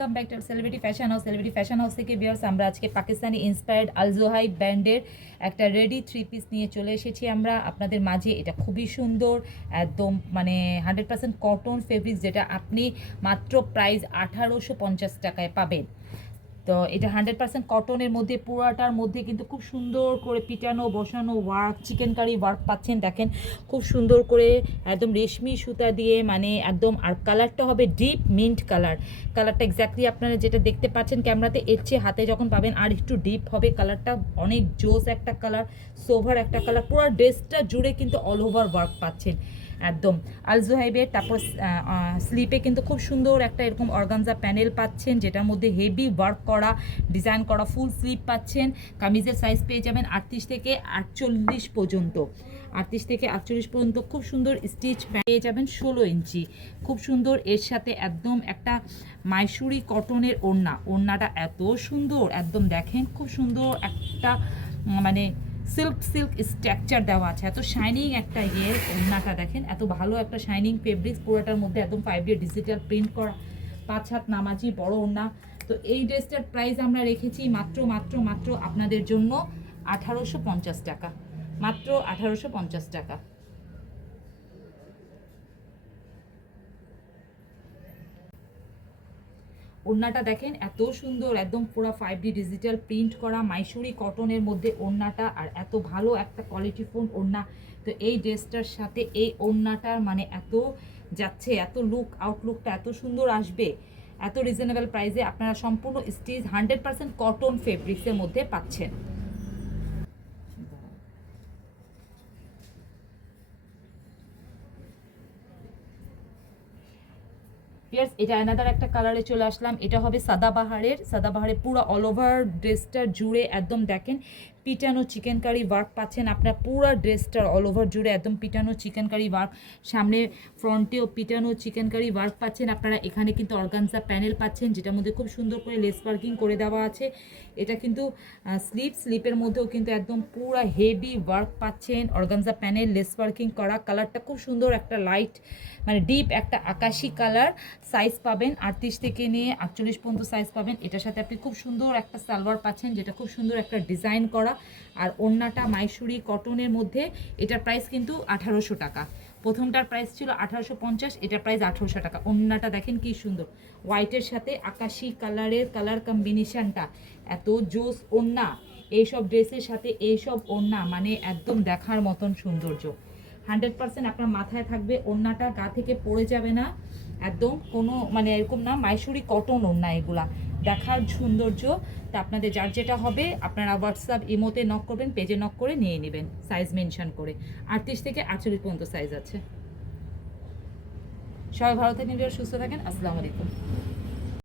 Welcome back to celebrity fashion house থেকে viewers আমরা আজকে পাকিস্তানি ইন্সপায়ার্ড আল জোহাইব ব্র্যান্ডের একটা রেডি থ্রি পিস নিয়ে চলে এসেছি আমরা আপনাদের মাঝে। এটা খুবই সুন্দর, একদম মানে 100% কটন ফেব্রিক্স, যেটা আপনি মাত্র প্রাইস 1850 টাকায় পাবেন। তো এটা 100% কটনের মধ্যে, পুরাটার মধ্যে কিন্তু খুব সুন্দর করে পিটানো বসানো ওয়ার্ক, চিকেন কারি ওয়ার্ক পাচ্ছেন। দেখেন খুব সুন্দর করে একদম রেশমি সুতা দিয়ে, মানে একদম। আর কালারটা হবে ডিপ মিন্ট কালার। কালারটা এক্স্যাক্টলি আপনারা যেটা দেখতে পাচ্ছেন ক্যামেরাতে, এর চেয়ে হাতে যখন পাবেন আর একটু ডিপ হবে কালারটা। অনেক জোস একটা কালার, সোভার একটা কালার। পুরো ড্রেসটা জুড়ে কিন্তু অল ওভার ওয়ার্ক পাচ্ছেন একদম আল জোহাইবের। তারপর স্লিপে কিন্তু খুব সুন্দর একটা এরকম অর্গানজা প্যানেল পাচ্ছেন, যেটার মধ্যে হেভি ওয়ার্ক করা, ডিজাইন করা ফুল স্লিপ পাচ্ছেন। কামিজের সাইজ পেয়ে যাবেন 38 থেকে 48 পর্যন্ত। 38 থেকে 48 পর্যন্ত খুব সুন্দর স্টিচ পেয়ে যাবেন 16 ইঞ্চি। খুব সুন্দর, এর সাথে একদম একটা মাইসুরি কটনের ওড়নাটা এত সুন্দর, একদম দেখেন খুব সুন্দর একটা মানে সিল্ক স্ট্রাকচার দেওয়া আছে। এত শাইনিং একটা ওড়নাটা দেখেন, এত ভালো একটা শাইনিং ফেব্রিক্স পুরোটার মধ্যে, একদম 5D ডিজিটাল প্রিন্ট করা, 5 হাত নামাজি বড় ওড়না। তো এই ড্রেসটার প্রাইস আমরা রেখেছি মাত্র মাত্র মাত্র আপনাদের জন্য 1850 টাকা, মাত্র 1850 টাকা। ওড়নাটা দেখেন এত সুন্দর, একদম পুরো 5D ডিজিটাল প্রিন্ট করা মাইসুরি কটনের মধ্যে ওড়নাটা, আর এত ভালো একটা কোয়ালিটিফুল ওড়না। তো এই ড্রেসটার সাথে এই ওড়নাটার মানে এত যাচ্ছে, এত আউটলুকটা এত সুন্দর আসবে, এত রিজনেবল প্রাইসে আপনারা সম্পূর্ণ স্টিচ 100% কটন ফেব্রিক্সের মধ্যে পাচ্ছেন। ইয়ার্স, এটা অ্যানাদার একটা কালারে চলে আসলাম। এটা হবে সাদাবাহারের পুরো অল ওভার ড্রেসটার জুড়ে একদম দেখেন পিটানো চিকেন কারি ওয়ার্ক পাচ্ছেন। আপনার পুরো ড্রেসটার অল ওভার জুড়ে একদম পিটানো চিকেন কারি ওয়ার্ক, সামনে ফ্রন্টেও পিটানো চিকেন কারি ওয়ার্ক পাচ্ছেন। আপনারা এখানে কিন্তু অর্গানজা প্যানেল পাচ্ছেন, যেটার মধ্যে খুব সুন্দর করে লেস ওয়ার্কিং করে দেওয়া আছে। এটা কিন্তু স্লিপের মধ্যেও কিন্তু একদম পুরো হেভি ওয়ার্ক পাচ্ছেন, অর্গানজা প্যানেল লেস ওয়ার্কিং করা। কালারটা খুব সুন্দর একটা লাইট মানে ডিপ একটা আকাশি কালার। সাইজ পাবেন 38 থেকে নিয়ে 48 পর্যন্ত সাইজ পাবেন। এটার সাথে আপনি খুব সুন্দর একটা সালোয়ার পাচ্ছেন, যেটা খুব সুন্দর একটা ডিজাইন করা। আর ওড়নাটা মাইসুরি কটনের মধ্যে। এটার প্রাইস কিন্তু 1800 টাকা। প্রথমটার প্রাইস ছিল 1850, এটার প্রাইস 1800 টাকা। ওড়নাটা দেখেন কি সুন্দর, হোয়াইটের সাথে আকাশি কালারের কালার কম্বিনেশনটা এত জোস ওড়না। এইসব ড্রেসের সাথে এইসব ওড়না মানে একদম দেখার মতন সৌন্দর্য। 100% আপনার মাথায় থাকবে, ওড়নাটা গা থেকে পড়ে যাবে না, একদম কোনো মানে এরকম না, মাইসুরি কটন ওড়না এগুলা দেখার সৌন্দর্য। তা আপনাদের যার যেটা হবে আপনারা হোয়াটসঅ্যাপ ইমোতে নক করবেন, পেজে নক করে নিয়ে নেবেন সাইজ মেনশন করে। 38 থেকে 48 পর্যন্ত সাইজ আছে। সবাই ভালো থাকেন, সুস্থ থাকেন। আসসালামু আলাইকুম।